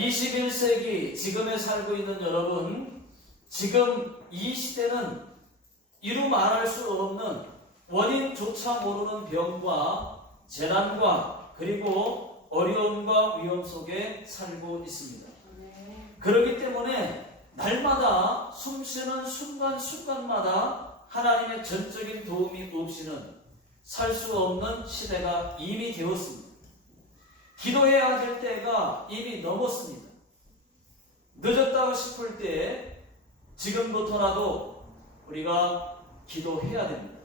21세기 지금에 살고 있는 여러분, 지금 이 시대는 이루 말할 수 없는 원인조차 모르는 병과 재난과 그리고 어려움과 위험 속에 살고 있습니다. 그렇기 때문에 날마다 숨쉬는 순간순간마다 하나님의 전적인 도움이 없이는 살 수 없는 시대가 이미 되었습니다. 기도해야 될 때가 이미 넘었습니다. 늦었다고 싶을 때 지금부터라도 우리가 기도해야 됩니다.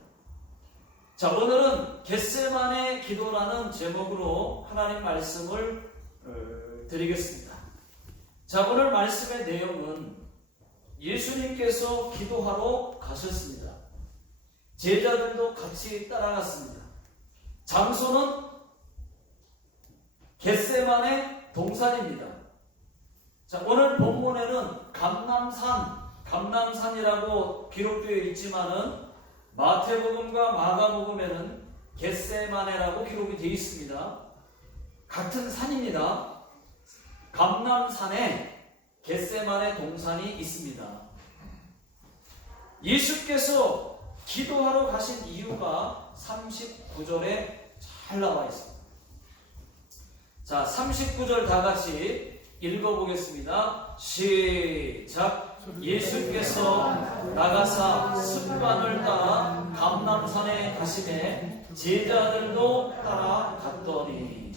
자, 오늘은 겟세마네 기도라는 제목으로 하나님 말씀을 드리겠습니다. 자, 오늘 말씀의 내용은 예수님께서 기도하러 가셨습니다. 제자들도 같이 따라갔습니다. 장소는 겟세마네 동산입니다. 자, 오늘 본문에는 감람산이라고 기록되어 있지만은 마태복음과 마가복음에는 겟세마네라고 기록이 되어 있습니다. 같은 산입니다. 감람산에 겟세마네 동산이 있습니다. 예수께서 기도하러 가신 이유가 39절에 잘 나와 있습니다. 자, 39절 다 같이 읽어보겠습니다. 시작. 예수께서 나가사 습관을 따라 감람산에 가시매 제자들도 따라갔더니.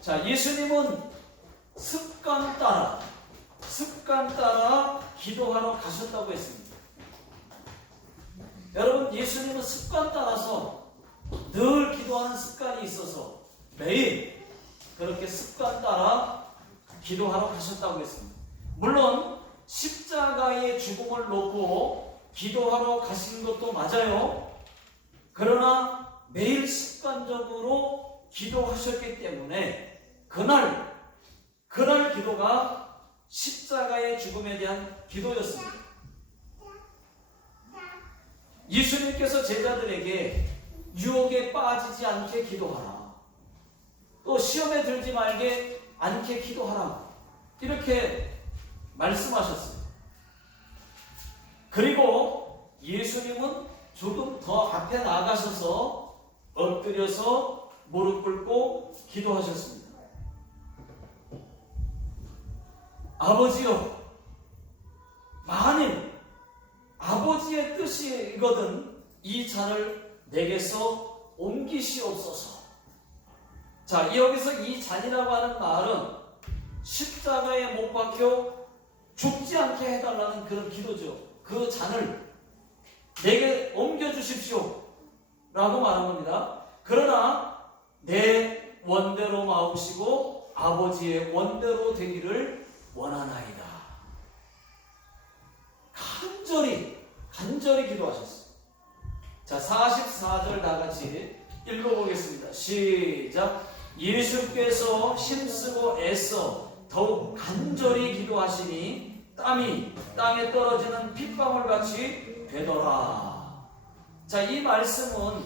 자, 예수님은 습관 따라 기도하러 가셨다고 했습니다. 여러분, 예수님은 습관 따라서 늘 기도하는 습관이 있어서 매일 그렇게 습관 따라 기도하러 가셨다고 했습니다. 물론 십자가의 죽음을 놓고 기도하러 가신 것도 맞아요. 그러나 매일 습관적으로 기도하셨기 때문에 그날 기도가 십자가의 죽음에 대한 기도였습니다. 예수님께서 제자들에게 유혹에 빠지지 않게 기도하라, 또 시험에 들지 말게 않게 기도하라, 이렇게 말씀하셨어요. 그리고 예수님은 조금 더 앞에 나가셔서 엎드려서 무릎 꿇고 기도하셨습니다. 아버지여, 만일 아버지의 뜻이거든 이 잔을 내게서 옮기시옵소서. 자, 여기서 이 잔이라고 하는 말은 십자가에 못 박혀 죽지 않게 해달라는 그런 기도죠. 그 잔을 내게 옮겨주십시오 라고 말한 겁니다. 그러나 내 원대로 마옵시고 아버지의 원대로 되기를 원하나이다. 간절히 기도하셨어요. 자, 44절 다 같이 읽어보겠습니다. 시작. 예수께서 힘쓰고 애써 더욱 간절히 기도하시니 땀이 땅에 떨어지는 핏방울같이 되더라. 자, 이 말씀은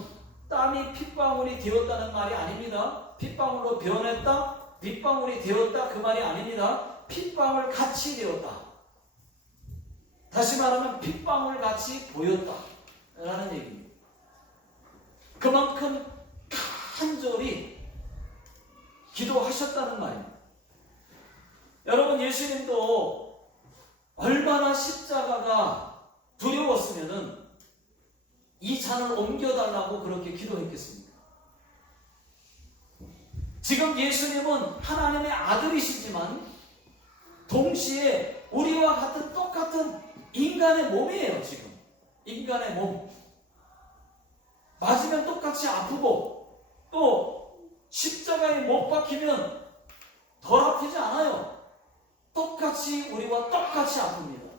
땀이 핏방울이 되었다는 말이 아닙니다. 핏방울로 변했다, 빗방울이 되었다, 그 말이 아닙니다. 핏방울 같이 되었다. 다시 말하면 핏방울 같이 보였다 라는 얘기입니다. 그만큼 간절히 기도하셨다는 말입니다. 여러분, 예수님도 얼마나 십자가가 두려웠으면은 이 잔을 옮겨달라고 그렇게 기도했겠습니까? 지금 예수님은 하나님의 아들이시지만 동시에 우리와 같은 똑같은 인간의 몸이에요. 지금 인간의 몸 맞으면 똑같이 아프고 또 십자가에 못 박히면 덜 아프지 않아요. 똑같이 우리와 똑같이 아픕니다.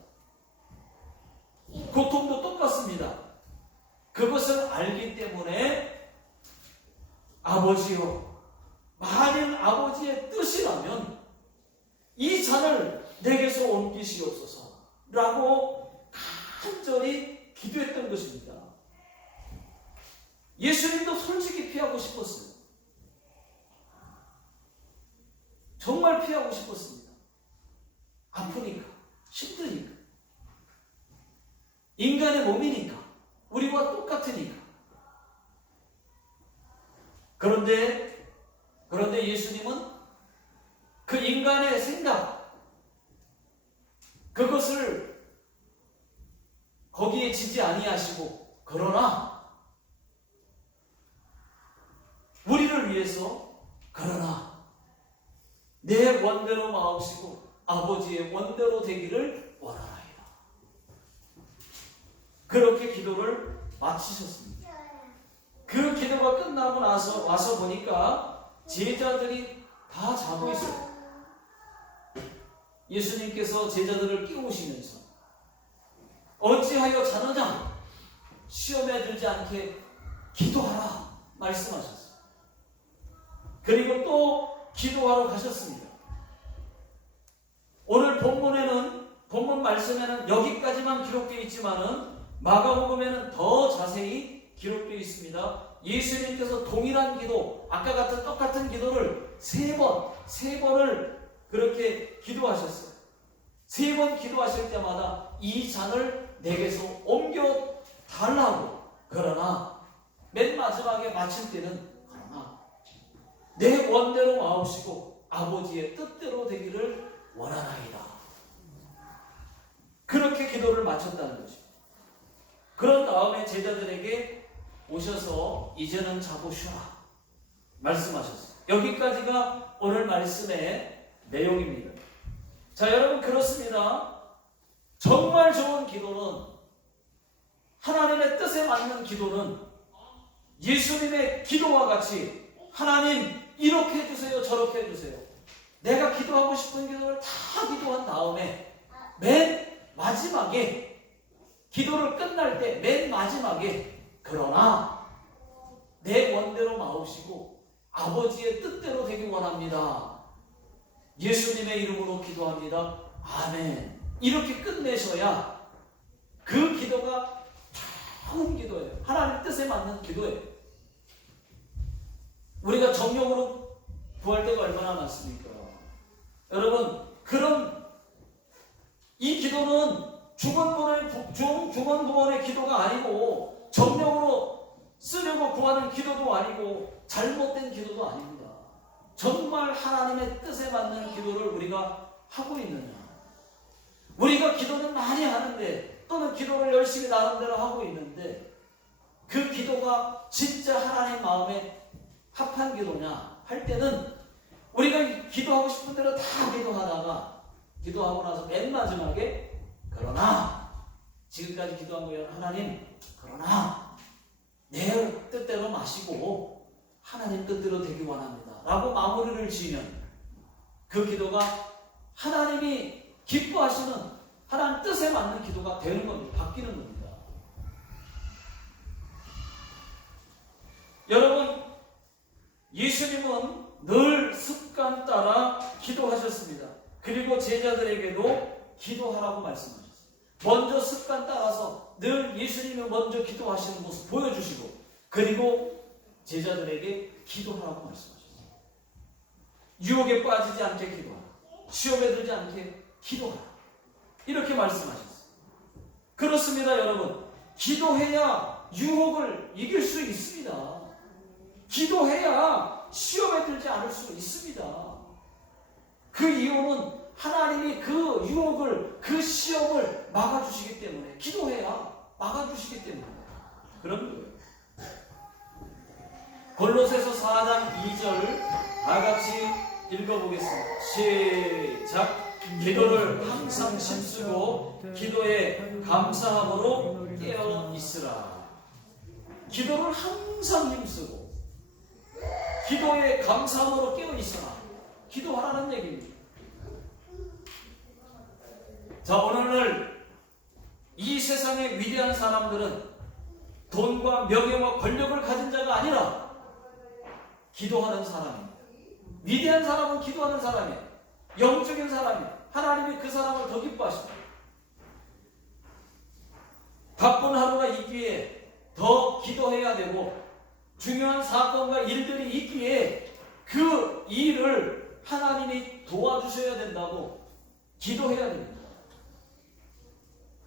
고통도 똑같습니다. 그것을 알기 때문에 아버지요, 만일 아버지의 뜻이라면 이 잔을 내게서 옮기시옵소서 라고 간절히 기도했던 것입니다. 예수님도 솔직히 피하고 싶었어요. 정말 피하고 싶었습니다. 아프니까, 힘드니까, 인간의 몸이니까, 우리와 똑같으니까. 그런데 예수님은 그 인간의 생각, 그것을 거기에 지지 아니하시고, 그러나 우리를 위해서, 그러나 내 원대로 마옵시고 아버지의 원대로 되기를 원하나이다. 그렇게 기도를 마치셨습니다. 그 기도가 끝나고 나서 와서 보니까 제자들이 다 자고 있어요. 예수님께서 제자들을 깨우시면서 어찌하여 자느냐? 시험에 들지 않게 기도하라 말씀하셨어요. 그리고 또 기도하러 가셨습니다. 오늘 본문 말씀에는 여기까지만 기록되어 있지만은 마가복음에는 더 자세히 기록되어 있습니다. 예수님께서 동일한 기도, 아까 같은 똑같은 기도를 세 번을 그렇게 기도하셨어요. 3번 기도하실 때마다 이 잔을 내게서 옮겨 달라고. 그러나 맨 마지막에 마칠 때는 그러나 내 원대로 마옵시고 아버지의 뜻대로 되기를 원하나이다. 그렇게 기도를 마쳤다는 거죠. 그런 다음에 제자들에게 오셔서 이제는 자고 쉬어라 말씀하셨어요. 여기까지가 오늘 말씀의 내용입니다. 자, 여러분, 그렇습니다. 정말 좋은 기도는, 하나님의 뜻에 맞는 기도는 예수님의 기도와 같이 하나님 이렇게 해주세요, 저렇게 해주세요. 내가 기도하고 싶은 기도를 다 기도한 다음에 맨 마지막에, 기도를 끝날 때 맨 마지막에 그러나 내 원대로 마옵시고 아버지의 뜻대로 되기 원합니다. 예수님의 이름으로 기도합니다. 아멘. 이렇게 끝내셔야 그 기도가 좋은 기도예요. 하나님 뜻에 맞는 기도예요. 우리가 정욕으로 구할 때가 얼마나 많습니까? 여러분, 이 기도는 중언부원의 기도가 아니고 정욕으로 쓰려고 구하는 기도도 아니고 잘못된 기도도 아닙니다. 정말 하나님의 뜻에 맞는 기도를 우리가 하고 있느냐? 우리가 기도는 많이 하는데, 또는 기도를 열심히 나름대로 하고 있는데, 그 기도가 진짜 하나님 마음에 합한 기도냐 할 때는 우리가 기도하고 싶은 대로 다 기도하고 나서 맨 마지막에 그러나 지금까지 기도한 거예요. 하나님, 그러나 내 뜻대로 마시고 하나님 뜻대로 되기 원합니다 라고 마무리를 지으면 그 기도가 하나님이 기뻐하시는 하나님 뜻에 맞는 기도가 되는 겁니다. 바뀌는 겁니다. 여러분, 예수님은 늘 습관 따라 기도하셨습니다. 그리고 제자들에게도 기도하라고 말씀하셨어요. 먼저 습관 따라서 늘 예수님이 먼저 기도하시는 모습 보여주시고, 그리고 제자들에게 기도하라고 말씀하셨어요. 유혹에 빠지지 않게 기도하라. 시험에 들지 않게 기도하라. 이렇게 말씀하셨어요. 그렇습니다, 여러분. 기도해야 유혹을 이길 수 있습니다. 기도해야 시험에 들지 않을 수 있습니다. 그 이유는 하나님이 그 유혹을, 그 시험을 막아주시기 때문에, 기도해야 막아주시기 때문에 그런 거예요. 골로새서 4장 2절 다 같이 읽어보겠습니다. 시작. 기도를 항상 힘쓰고 기도에 감사함으로 깨어 있으라. 기도를 항상 힘쓰고 기도에 감사함으로 깨어 있으라. 기도하라는 얘기입니다. 자, 오늘날 이 세상의 위대한 사람들은 돈과 명예와 권력을 가진 자가 아니라 기도하는 사람입니다. 위대한 사람은 기도하는 사람이에요. 영적인 사람이에요. 하나님이 그 사람을 더 기뻐하십니다. 바쁜 하루가 있기에 더 기도해야 되고, 중요한 사건과 일들이 있기에 그 일을 하나님이 도와주셔야 된다고 기도해야 됩니다.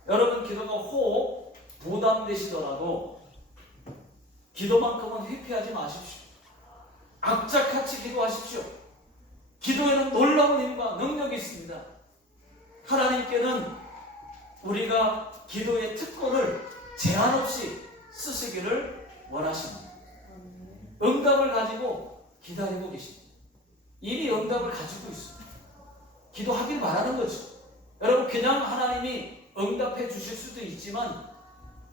여러분 기도가 혹 부담되시더라도 기도만큼은 회피하지 마십시오. 악착같이 기도하십시오. 기도에는 놀라운 힘과 능력이 있습니다. 하나님께는 우리가 기도의 특권을 제한 없이 쓰시기를 원하십니다. 응답을 가지고 기다리고 계십니다. 이미 응답을 가지고 있습니다. 기도하길 바라는 거죠. 여러분 그냥 하나님이 응답해 주실 수도 있지만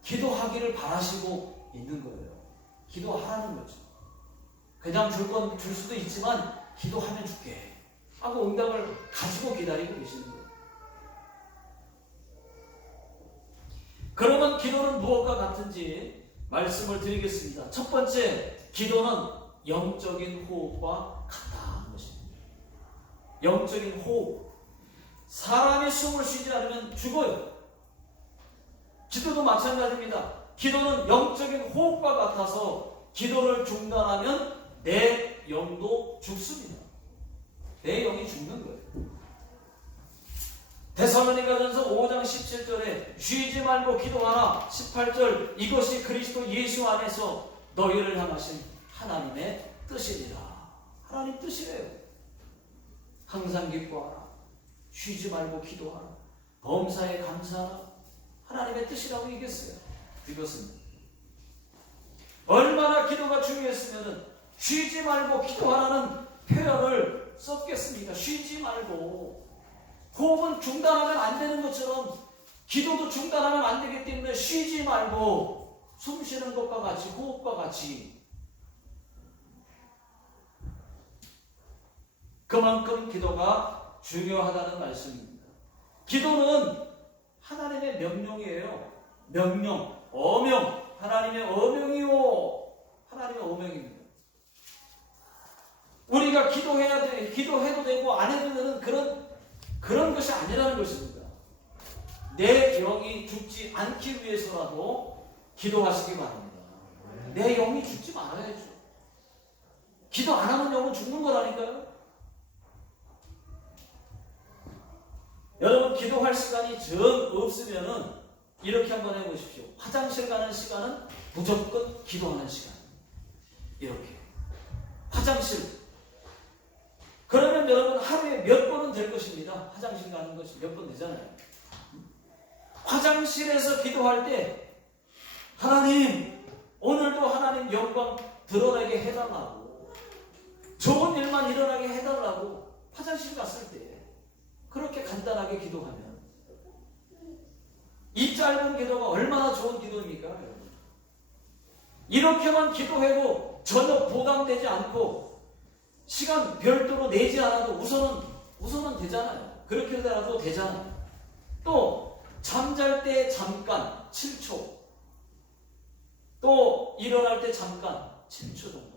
기도하기를 바라시고 있는 거예요. 기도하라는 거죠. 그냥 줄 수도 있지만 기도하면 줄게 하고 응답을 가지고 기다리고 계시는 거예요. 그러면 기도는 무엇과 같은지 말씀을 드리겠습니다. 첫 번째, 기도는 영적인 호흡과 같다는 것입니다. 영적인 호흡. 사람이 숨을 쉬지 않으면 죽어요. 기도도 마찬가지입니다. 기도는 영적인 호흡과 같아서 기도를 중단하면 내 영도 죽습니다. 내 영이 죽는 거예요. 데살로니가전서 5장 17절에 쉬지 말고 기도하라. 18절 이것이 그리스도 예수 안에서 너희를 향하신 하나님의 뜻이니라. 하나님 뜻이래요. 항상 기뻐하라. 쉬지 말고 기도하라. 범사에 감사하라. 하나님의 뜻이라고 얘기했어요. 이것은 얼마나 기도가 중요했으면 쉬지 말고 기도하라는 표현을 썼겠습니까? 쉬지 말고. 호흡은 중단하면 안 되는 것처럼 기도도 중단하면 안 되기 때문에 쉬지 말고 숨 쉬는 것과 같이 호흡과 같이 그만큼 기도가 중요하다는 말씀입니다. 기도는 하나님의 명령이에요. 명령, 어명, 하나님의 어명이요. 하나님의 어명입니다. 우리가 기도해야 돼, 기도해도 되고 안 해도 되는 그런 것이 아니라는 것입니다. 내 영이 죽지 않기 위해서라도 기도하시기 바랍니다. 내 영이 죽지 말아야죠. 기도 안 하는 영은 죽는 거라니까요. 여러분 기도할 시간이 정 없으면은 이렇게 한번 해보십시오. 화장실 가는 시간은 무조건 기도하는 시간. 이렇게 화장실. 그러면 여러분 하루에 몇 번은 될 것입니다. 화장실 가는 것이 몇 번 되잖아요. 화장실에서 기도할 때 하나님 오늘도 하나님 영광 드러나게 해달라고, 좋은 일만 일어나게 해달라고 화장실 갔을 때 그렇게 간단하게 기도하면 이 짧은 기도가 얼마나 좋은 기도입니까? 여러분? 이렇게만 기도해도 전혀 부담되지 않고 시간 별도로 내지 않아도 우선은 되잖아요. 그렇게 하더라도 되잖아요. 또 잠잘 때 잠깐 7초, 또 일어날 때 잠깐 7초 정도.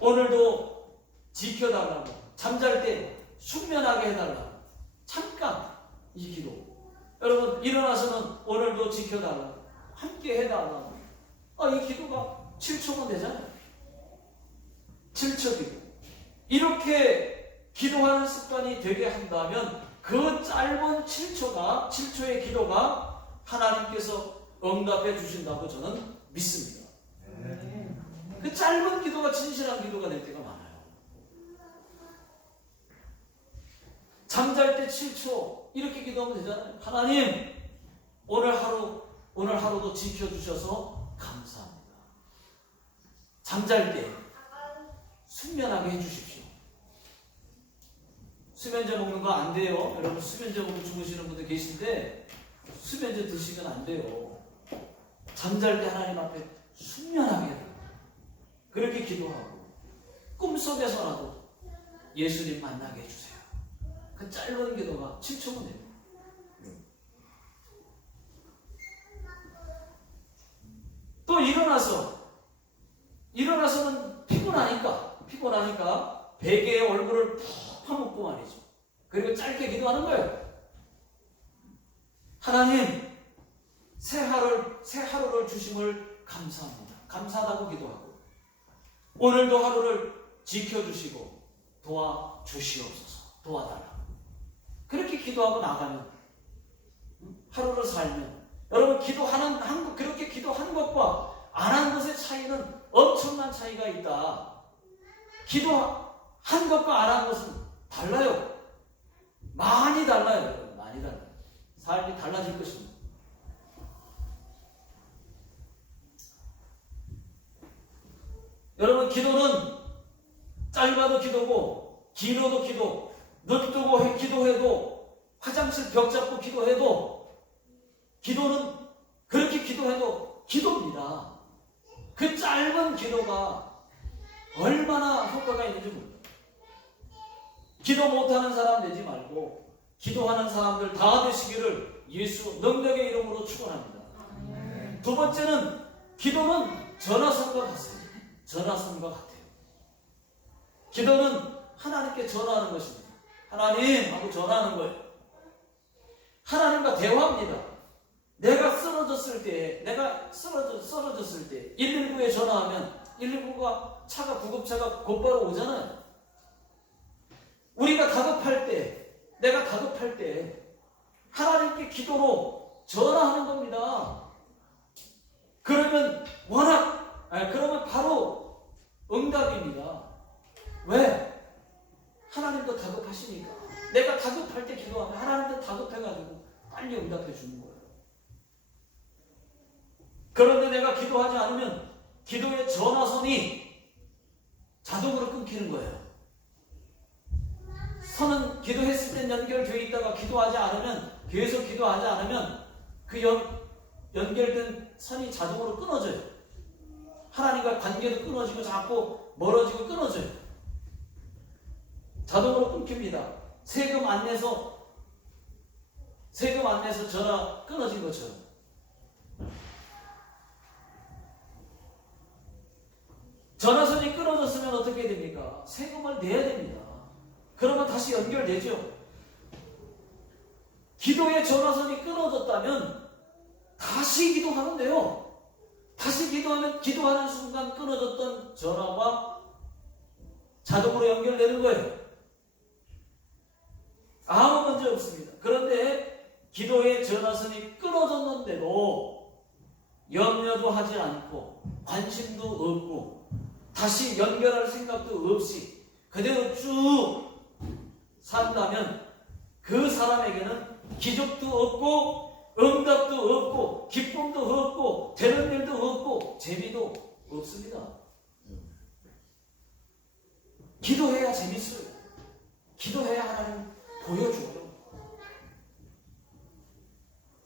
오늘도 지켜달라고, 잠잘 때 숙면하게 해달라고, 잠깐 이 기도. 여러분 일어나서는 오늘도 지켜달라고, 함께 해달라고. 이 기도가 7초면 되잖아요. 7초 기도. 이렇게 기도하는 습관이 되게 한다면 그 짧은 7초의 기도가 하나님께서 응답해 주신다고 저는 믿습니다. 그 짧은 기도가 진실한 기도가 될 때가 많아요. 잠잘 때 7초 이렇게 기도하면 되잖아요. 하나님 오늘 하루도 지켜주셔서 감사합니다. 잠잘 때 숙면하게 해주십시오. 수면제 먹는 거 안 돼요. 여러분 수면제 먹고 주무시는 분들 계신데 수면제 드시면 안 돼요. 잠잘 때 하나님 앞에 숙면하게 해라. 그렇게 기도하고 꿈속에서라도 예수님 만나게 해주세요. 그 짧은 기도가 7초면 돼요. 또 일어나서는 피곤하니까 베개에 얼굴을 푹 파묻고 말이죠. 그리고 짧게 기도하는 거예요. 하나님 새 하루를 주심을 감사합니다. 감사하다고 기도하고 오늘도 하루를 지켜주시고 도와주시옵소서. 도와달라. 그렇게 기도하고 나가면, 하루를 살면, 여러분 기도하는 그렇게 기도한 것과 안 한 것의 차이는 엄청난 차이가 있다. 기도한 것과 안 한 것은 달라요. 많이 달라요. 여러분. 많이 달라요. 삶이 달라질 것입니다. 여러분, 기도는 짧아도 기도고 길어도 기도, 눈 뜨고 기도해도, 화장실 벽 잡고 기도해도, 기도는 그렇게 기도해도 기도입니다. 그 짧은 기도가 얼마나 효과가 있는지 모릅니다. 기도 못하는 사람 되지 말고 기도하는 사람들 다 되시기를 예수 능력의 이름으로 축원합니다. 두 번째는, 기도는 전화선과 같습니다. 전화선과 같아요. 기도는 하나님께 전화하는 것입니다. 하나님 하고 전화하는 거예요. 하나님과 대화합니다. 내가 쓰러졌을 때, 쓰러졌을 때 119에 전화하면 119가 구급차가 곧바로 오잖아요. 우리가 다급할 때, 내가 다급할 때 하나님께 기도로 전화하는 겁니다. 그러면 그러면 바로 응답입니다. 왜? 하나님도 다급하시니까. 내가 다급할 때 기도하면 하나님도 다급해가지고 빨리 응답해 주는 거예요. 그런데 내가 기도하지 않으면 기도의 전화선이 자동으로 끊기는 거예요. 선은 기도했을 땐 연결되어 있다가 기도하지 않으면, 계속 기도하지 않으면 그 연결된 선이 자동으로 끊어져요. 하나님과 관계도 끊어지고 자꾸 멀어지고 끊어져요. 자동으로 끊깁니다. 세금 안 내서 전화 끊어진 것처럼. 전화선이 끊어졌으면 어떻게 됩니까? 세금을 내야 됩니다. 그러면 다시 연결되죠. 기도의 전화선이 끊어졌다면 다시 기도하면 돼요. 다시 기도하면 기도하는 순간 끊어졌던 전화가 자동으로 연결되는 거예요. 아무 문제 없습니다. 그런데 기도의 전화선이 끊어졌는데도 염려도 하지 않고 관심도 없고 다시 연결할 생각도 없이 그대로 쭉 산다면 그 사람에게는 기적도 없고 응답도 없고 기쁨도 없고 되는 일도 없고 재미도 없습니다. 기도해야 재밌어요. 기도해야 하나님 보여줘요.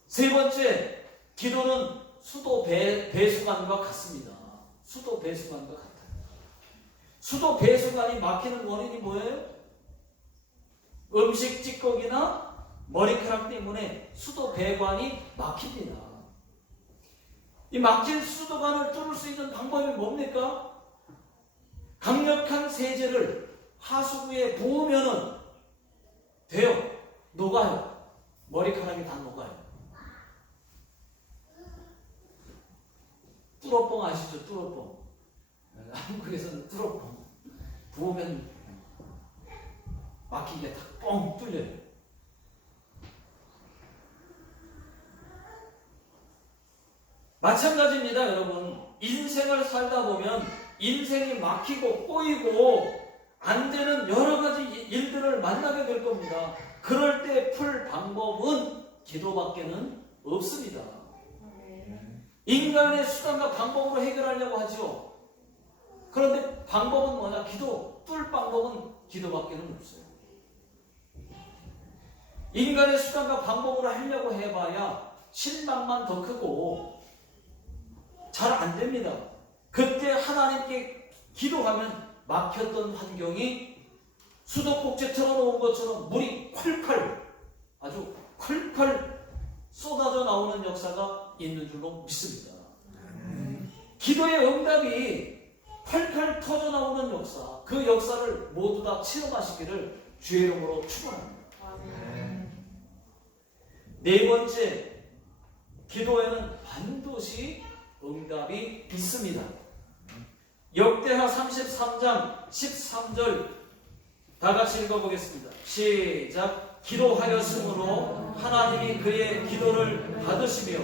세 번째, 기도는 수도 배수관과 같습니다. 수도 배수관과 같아요. 수도 배수관이 막히는 원인이 뭐예요? 음식 찌꺼기나 머리카락 때문에 수도 배관이 막힙니다. 이 막힌 수도관을 뚫을 수 있는 방법이 뭡니까? 강력한 세제를 하수구에 부으면은 돼요. 녹아요. 머리카락이 다 녹아요. 뚫어뻥 아시죠? 뚫어뻥. 한국에서는 뚫어뻥. 부으면 막힌 게 다 뻥 뚫려요. 마찬가지입니다, 여러분. 인생을 살다 보면 인생이 막히고 꼬이고 안 되는 여러 가지 일들을 만나게 될 겁니다. 그럴 때 풀 방법은 기도밖에는 없습니다. 인간의 수단과 방법으로 해결하려고 하죠. 그런데 방법은 뭐냐? 기도. 뚫을 방법은 기도밖에는 없어요. 인간의 수단과 방법으로 하려고 해봐야 실망만 더 크고 잘 안 됩니다. 그때 하나님께 기도하면 막혔던 환경이 수도꼭지 틀어놓은 것처럼 물이 콸콸 아주 콸콸 쏟아져 나오는 역사가 있는 줄로 믿습니다. 기도의 응답이 콸콸 터져 나오는 역사, 그 역사를 모두 다 체험하시기를 주의 이름으로 축원합니다. 네 번째, 기도에는 반드시 응답이 있습니다. 역대하 33장 13절 다 같이 읽어보겠습니다. 시작. 기도하였으므로 하나님이 그의 기도를 받으시며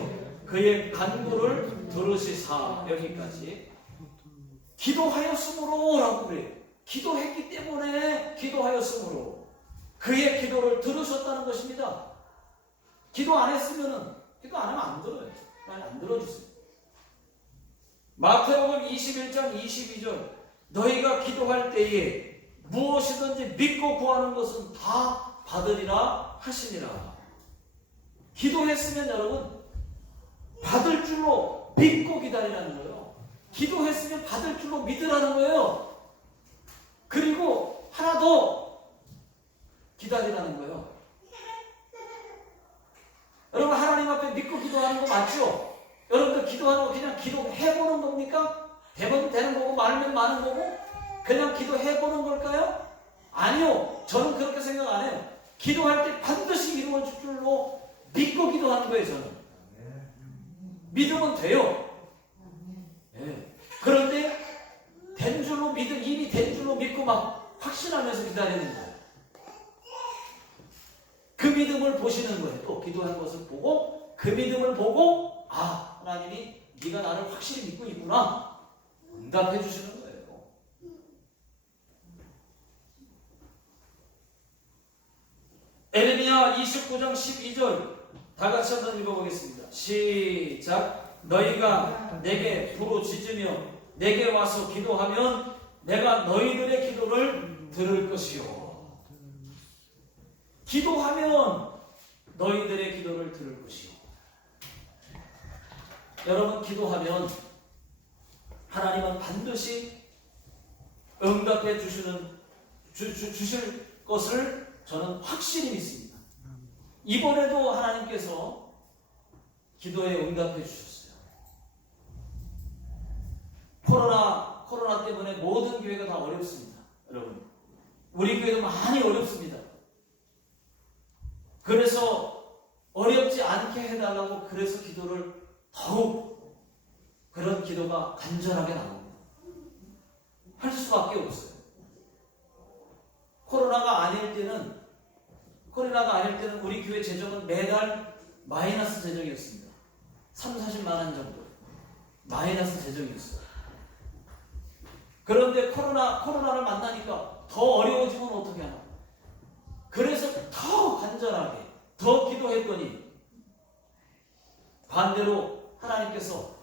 그의 간구를 들으시사. 여기까지. 기도하였으므로 라고 그래요. 기도했기 때문에 기도하였으므로 그의 기도를 들으셨다는 것입니다. 기도 안 하면 안 들어요. 안 들어주세요. 마태복음 21장 22절 너희가 기도할 때에 무엇이든지 믿고 구하는 것은 다 받으리라 하시니라. 기도했으면 여러분 받을 줄로 믿고 기다리라는 거예요. 기도했으면 받을 줄로 믿으라는 거예요. 그리고 하나 더 기다리라는 거예요. 여러분 하나님 앞에 믿고 기도하는 거 맞죠? 여러분들 기도하는 거 그냥 기도해보는 겁니까? 되면 되는 거고 말면 많은 거고 그냥 기도해보는 걸까요? 아니요. 저는 그렇게 생각 안 해요. 기도할 때 반드시 이루어질 줄로 믿고 기도하는 거예요. 저는 믿으면 돼요. 네. 그런데 된 줄로 이미 된 줄로 믿고 막 확신하면서 기다리는 거예요. 그 믿음을 보시는 거예요. 또 기도하는 것을 보고 그 믿음을 보고 하나님이 네가 나를 확실히 믿고 있구나 응답해 주시는 거예요. 에레미야 29장 12절 다 같이 한번 읽어보겠습니다. 시작. 너희가 내게 부르짖으며 내게 와서 기도하면 내가 너희들의 기도를 들을 것이요. 기도하면 너희들의 기도를 들을 것이요. 여러분 기도하면 하나님은 반드시 응답해 주실 것을 저는 확실히 믿습니다. 이번에도 하나님께서 기도에 응답해 주셨어요. 코로나 때문에 모든 교회가 다 어렵습니다. 여러분 우리 교회도 많이 어렵습니다. 그래서 어렵지 않게 해달라고 그래서 기도를 더욱 그런 기도가 간절하게 나옵니다. 할 수밖에 없어요. 코로나가 아닐 때는 우리 교회 재정은 매달 마이너스 재정이었습니다. 30-40만 원 정도 마이너스 재정이었어요. 그런데 코로나를 만나니까 더 어려워지면 어떻게 하나? 그래서 더 간절하게 더 기도했더니 반대로 하나님께서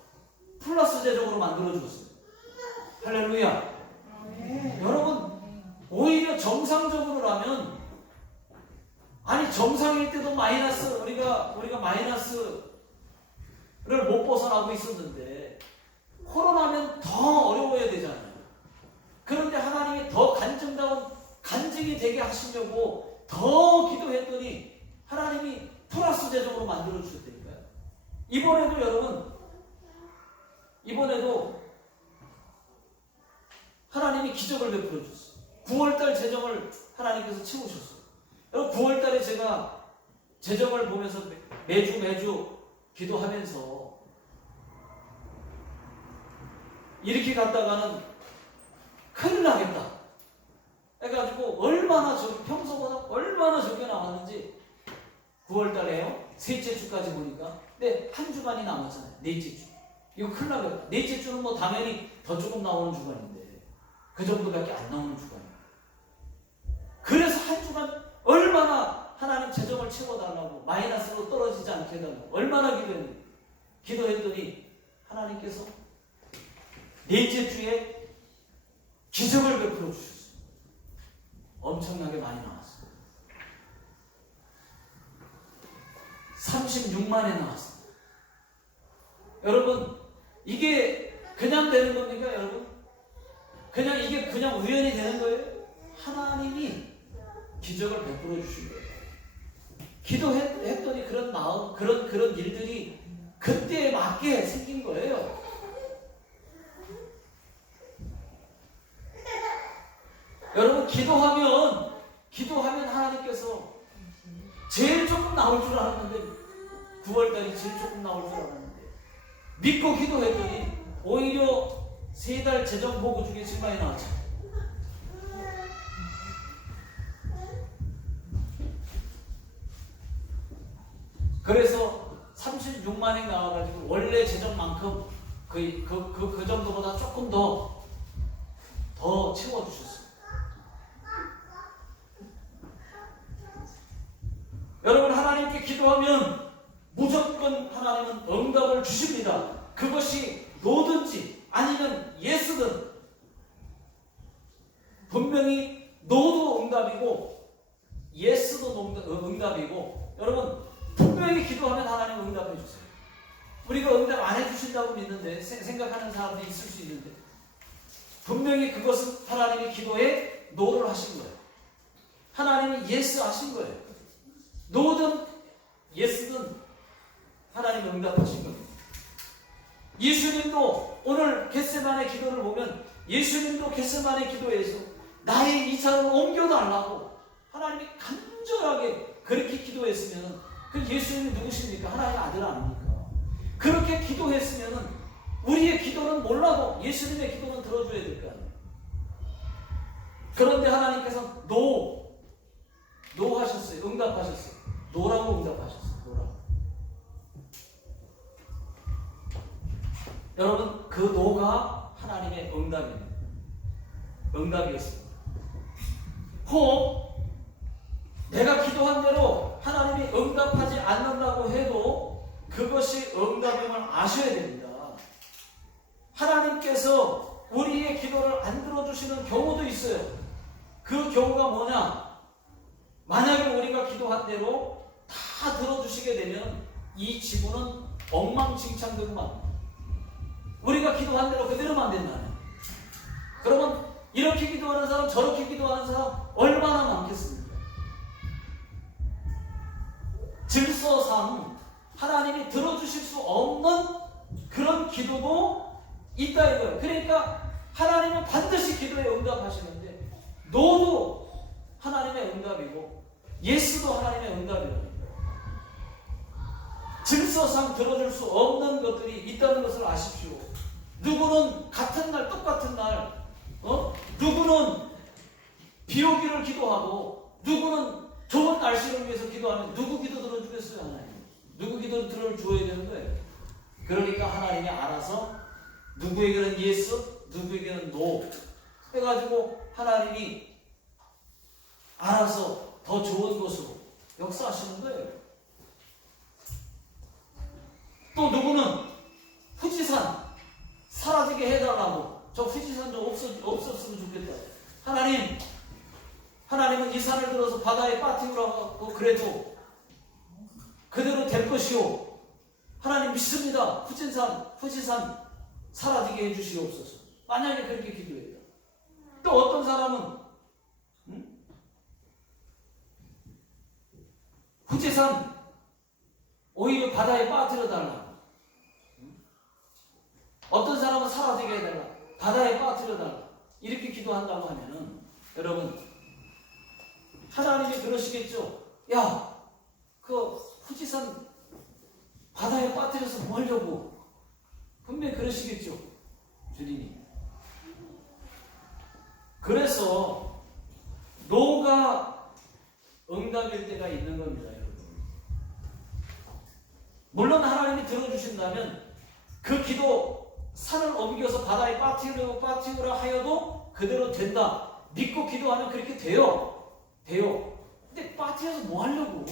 플러스 재정으로 만들어 주셨어요. 할렐루야. 여러분 오히려 정상적으로라면 정상일 때도 마이너스 우리가 마이너스를 못 벗어나고 있었는데 코로나면 더 어려워야 되잖아요. 그런데 하나님이 더 간증이 되게 하시려고 더 기도했더니 하나님이 플러스 재정으로 만들어 주셨다니까요. 이번에도 하나님이 기적을 베풀어 줬어요. 9월달 재정을 하나님께서 채우셨어요. 여러분 9월달에 제가 재정을 보면서 매주 기도하면서 이렇게 갔다가는 큰일 나겠다 해가지고 평소보다 얼마나 적게 나왔는지 9월달에요. 셋째 주까지 보니까 근데 한 주간이 남았잖아요. 넷째 주. 이거 큰일 나겠다. 넷째 주는 뭐 당연히 더 조금 나오는 주간인데 그 정도밖에 안 나오는 주간이에요. 그래서 한 주간 얼마나 하나님 재정을 채워달라고 마이너스로 떨어지지 않게 해달라고 얼마나 기도했더니 하나님께서 넷째 주에 기적을 베풀어 주셨어요. 엄청나게 많이 나왔어요. 36만에 나왔습니다. 여러분 이게 그냥 되는 겁니까? 여러분 이게 그냥 우연히 되는 거예요? 하나님이 기적을 베풀어 주신 거예요. 기도했더니 그런 마음, 그런 일들이 그때에 맞게 생긴 거예요. 여러분 기도하면 하나님께서 제일 조금 나올 줄 알았는데 9월달이 제일 조금 나올 줄 알았는데 믿고 기도했더니 오히려 3달 재정 보고 중에 제일 많이 나왔죠. 그래서 36만이 나와가지고 원래 재정만큼 그 정도보다 조금 더 채워주셨어요. 여러분, 하나님께 기도하면 무조건 하나님은 응답을 주십니다. 그것이 노든지 아니면 예스든 분명히 노도 응답이고 예스도 응답이고, 여러분 분명히 기도하면 하나님 응답해 주세요. 우리가 응답 안 해주신다고 믿는데 생각하는 사람들이 있을 수 있는데, 분명히 그것은 하나님이 기도에 노를 하신 거예요. 하나님이 예스 하신 거예요. 노든 예스든 하나님이 응답하신 겁니다. 예수님도 오늘 겟세마네 기도를 보면 예수님도 겟세마네 기도에서 나의 이 잔을 옮겨달라고 하나님이 간절하게 그렇게 기도했으면 그 예수님이 누구십니까? 하나님의 아들 아닙니까? 그렇게 기도했으면 우리의 기도는 몰라도 예수님의 기도는 들어줘야 될 거 아니에요. 그런데 하나님께서 노 하셨어요. 응답하셨어요. 노라고 응답하셨어요. 노라고. 여러분, 그 노가 하나님의 응답입니다. 응답이었습니다. 혹 내가 기도한 대로 하나님이 응답하지 않는다고 해도 그것이 응답임을 아셔야 됩니다. 하나님께서 우리의 기도를 안 들어주시는 경우도 있어요. 그 경우가 뭐냐? 만약에 우리가 기도한 대로 다 들어주시게 되면 이 지구는 엉망진창되고 맙니다. 우리가 기도한 대로 그대로만 된다면, 그러면 이렇게 기도하는 사람 저렇게 기도하는 사람 얼마나 많겠습니까? 질서상 하나님이 들어주실 수 없는 그런 기도도 있다 이거예요. 그러니까 하나님은 반드시 기도에 응답하시는데 노도 하나님의 응답이고 예스도 하나님의 응답이에요. 질서상 들어줄 수 없는 것들이 있다는 것을 아십시오. 누구는 같은 날 똑같은 날 누구는 비 오기를 기도하고 누구는 좋은 날씨를 위해서 기도하면 누구 기도 들어주겠어요? 하나님. 누구 기도를 들어줘야 되는 거예요. 그러니까 하나님이 알아서 누구에게는 예스, 누구에게는 노 해가지고 하나님이 알아서 더 좋은 것으로 역사하시는 거예요. 또 누구는 후지산 사라지게 해달라고, 저 후지산 좀 없었으면 좋겠다. 하나님은 이 산을 들어서 바다에 빠뜨리라고 그래도 그대로 될 것이오. 하나님 믿습니다. 후지산 사라지게 해주시옵소서. 만약에 그렇게 기도했다. 또 어떤 사람은 후지산 오히려 바다에 빠뜨려달라. 어떤 사람은 사라지게 해달라. 바다에 빠뜨려달라. 이렇게 기도한다고 하면은 여러분, 하나님이 그러시겠죠. 야, 그 후지산 바다에 빠뜨려서 뭐 하려고? 분명히 그러시겠죠. 주님이. 그래서 노가 응답일 때가 있는 겁니다, 여러분. 물론 하나님이 들어주신다면 그 기도 산을 옮겨서 바다에 빠뜨리라 하여도 그대로 된다. 믿고 기도하면 그렇게 돼요. 근데 빠뜨려서 뭐 하려고?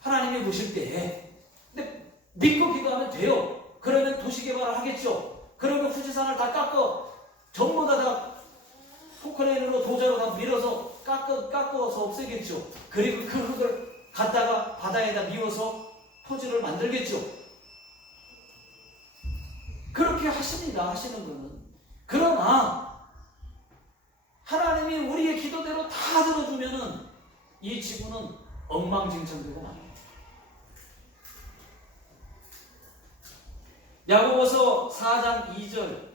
하나님이 보실 때. 근데 믿고 기도하면 돼요. 그러면 도시개발을 하겠죠. 그러면 후지산을 다 깎아 전부 다 포크레인으로 도자로 다 밀어서 깎아서 없애겠죠. 그리고 그 흙을 갖다가 바다에다 미워서 토지를 만들겠죠. 그렇게 하십니다. 하시는 분은. 그러나 하나님이 우리의 기도대로 다 들어주면은 이 지구는 엉망진창되고 맙니다. 야고보서 4장 2절,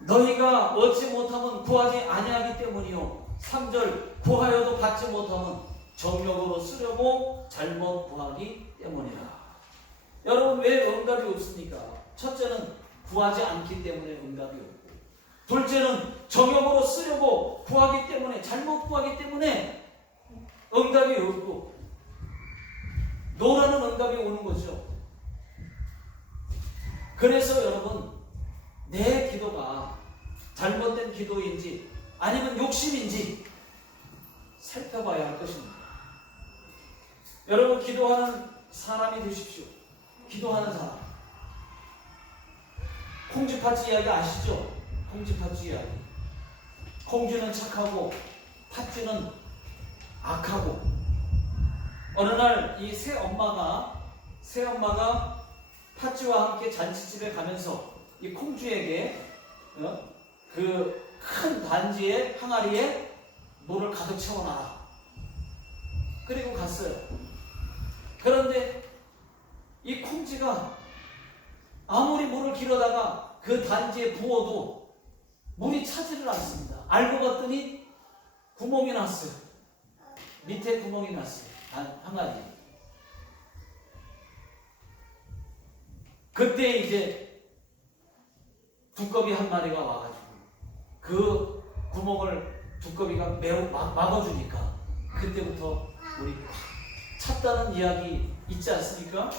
너희가 얻지 못하면 구하지 아니하기 때문이요. 3절, 구하여도 받지 못하면 정욕으로 쓰려고 잘못 구하기 때문이라. 여러분, 왜 응답이 없습니까? 첫째는 구하지 않기 때문에 응답이 없고, 둘째는 정욕으로 쓰려고 구하기 때문에, 잘못 구하기 때문에 응답이 없고, 노라는 응답이 오는 거죠. 그래서 여러분, 내 기도가 잘못된 기도인지 아니면 욕심인지 살펴봐야 할 것입니다. 여러분, 기도하는 사람이 되십시오. 기도하는 사람. 콩쥐팥쥐 이야기 아시죠? 콩쥐팥쥐 이야기. 콩쥐는 착하고 팥쥐는 악하고, 어느 날 이 새 엄마가 팥쥐와 함께 잔치집에 가면서 이 콩쥐에게 그 큰 단지의 항아리에 물을 가득 채워놔라. 그리고 갔어요. 그런데 이 콩쥐가 아무리 물을 길어다가 그 단지에 부어도 물이 차지를 않습니다. 알고 봤더니 구멍이 났어요. 밑에 구멍이 났어요. 항아리에. 그때 이제 두꺼비 한 마리가 와가지고 그 구멍을 두꺼비가 매우 막아주니까 그때부터 물이 꽉 찼다는 이야기 있지 않습니까?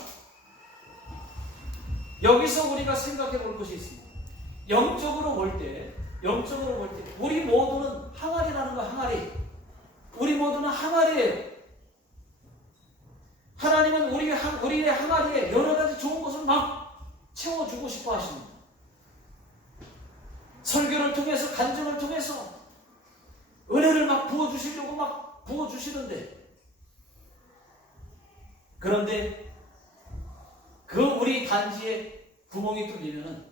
여기서 우리가 생각해 볼 것이 있습니다. 영적으로 볼 때 우리 모두는 항아리라는 거, 항아리. 우리 모두는 항아리예요. 하나님은 우리의 항아리에 여러 가지 좋은 것을 막 채워주고 싶어 하십니다. 설교를 통해서, 간증을 통해서 은혜를 막 부어주시려고 막 부어주시는데, 그런데 그 우리 단지에 구멍이 뚫리면은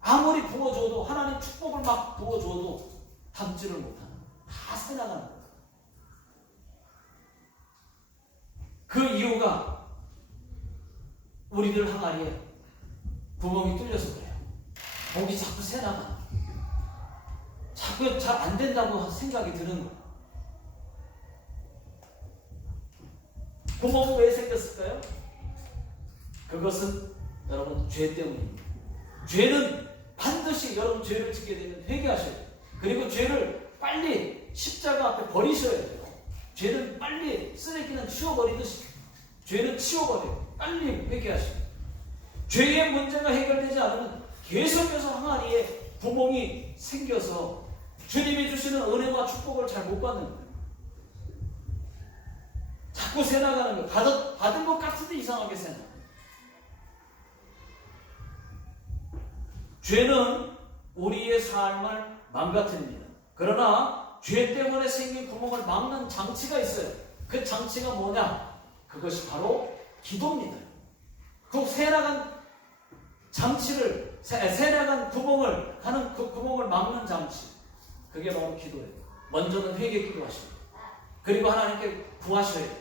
아무리 부어줘도, 하나님 축복을 막 부어줘도 담지를 못하는, 다 새나가는 거예요. 그 이유가 우리들 항아리에 구멍이 뚫려서 그래요. 목이 자꾸 새나가. 자꾸 잘 안 된다고 생각이 드는 거예요. 구멍은 왜 생겼을까요? 그것은 여러분 죄 때문입니다. 죄는 반드시 여러분 죄를 짓게 되면 회개하셔야 돼요. 그리고 죄를 빨리 십자가 앞에 버리셔야 돼요. 죄는 빨리, 쓰레기는 치워버리듯이 죄는 치워버려요. 빨리 회개하셔야 돼요. 죄의 문제가 해결되지 않으면 계속해서 항아리에 구멍이 생겨서 주님이 주시는 은혜와 축복을 잘 못 받는 거예요. 자꾸 새나가는 거예요. 받은 것 같은데 이상하게 새나가요. 죄는 우리의 삶을 망가뜨립니다. 그러나 죄 때문에 생긴 구멍을 막는 장치가 있어요. 그 장치가 뭐냐? 그것이 바로 기도입니다. 그 새나간 장치를, 새나간 구멍을, 가는 그 구멍을 막는 장치, 그게 바로 기도예요. 먼저는 회개 기도하시고, 그리고 하나님께 구하셔야 돼요.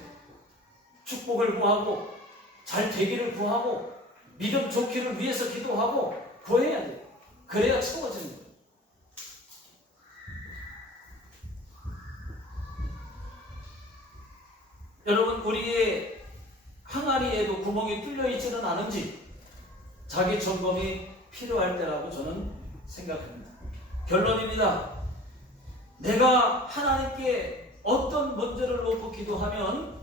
축복을 구하고, 잘 되기를 구하고, 믿음 좋기를 위해서 기도하고 구해야 돼요. 그래야 채워지는 거예요. 여러분, 우리의 항아리에도 구멍이 뚫려 있지는 않은지 자기 점검이 필요할 때라고 저는 생각합니다. 결론입니다. 내가 하나님께 어떤 문제를 놓고 기도하면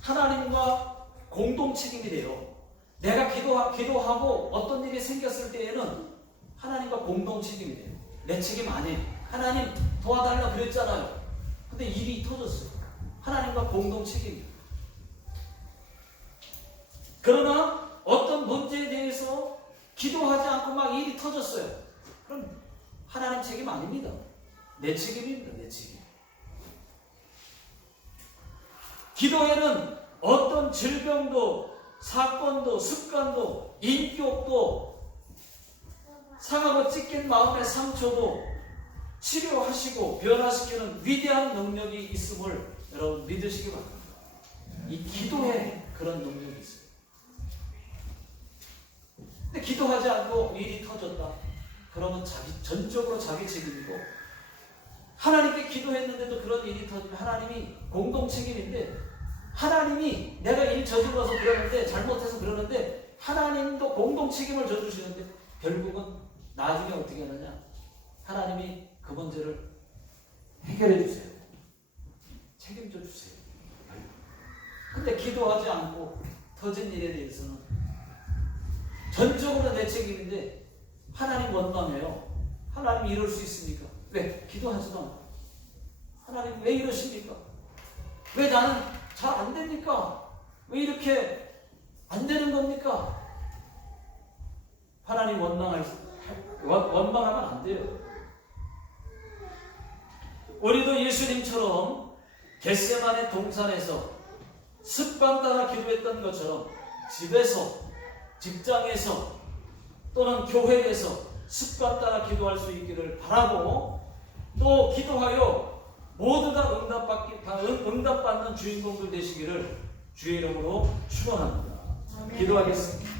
하나님과 공동 책임이 돼요. 내가 기도하고 어떤 일이 생겼을 때에는 하나님과 공동 책임이 돼요. 내 책임 아니에요. 하나님 도와달라고 그랬잖아요. 근데 일이 터졌어요. 하나님과 공동 책임이에요. 그러나 어떤 문제에 대해서 기도하지 않고 막 일이 터졌어요. 그럼 하나님 책임 아닙니다. 내 책임입니다. 내 책임. 기도에는 어떤 질병도, 사건도, 습관도, 인격도, 상하고 찢긴 마음의 상처도 치료하시고 변화시키는 위대한 능력이 있음을 여러분 믿으시기 바랍니다. 이 기도에 그런 능력이 있어요. 근데 기도하지 않고 일이 터졌다. 그러면 전적으로 자기 책임이고, 하나님께 기도했는데도 그런 일이 터지면 하나님이 공동 책임인데, 하나님이 내가 일 저질러서 그러는데, 잘못해서 그러는데 하나님도 공동 책임을 져주시는데 결국은 나중에 어떻게 하느냐? 하나님이 그 문제를 해결해 주세요. 책임져 주세요. 근데 기도하지 않고 터진 일에 대해서는 전적으로 내 책임인데 하나님 원망해요. 하나님 이럴 수 있습니까? 왜? 기도하지도 않고. 하나님 왜 이러십니까? 왜 나는 잘 안 됩니까? 왜 이렇게 안 되는 겁니까? 하나님 원망하면 안 돼요. 우리도 예수님처럼 겟세마네 동산에서 습관 따라 기도했던 것처럼 집에서, 직장에서 또는 교회에서 습관 따라 기도할 수 있기를 바라고, 또 기도하여 모두 다 응답받는 주인공들 되시기를 주의 이름으로 축원합니다. 기도하겠습니다.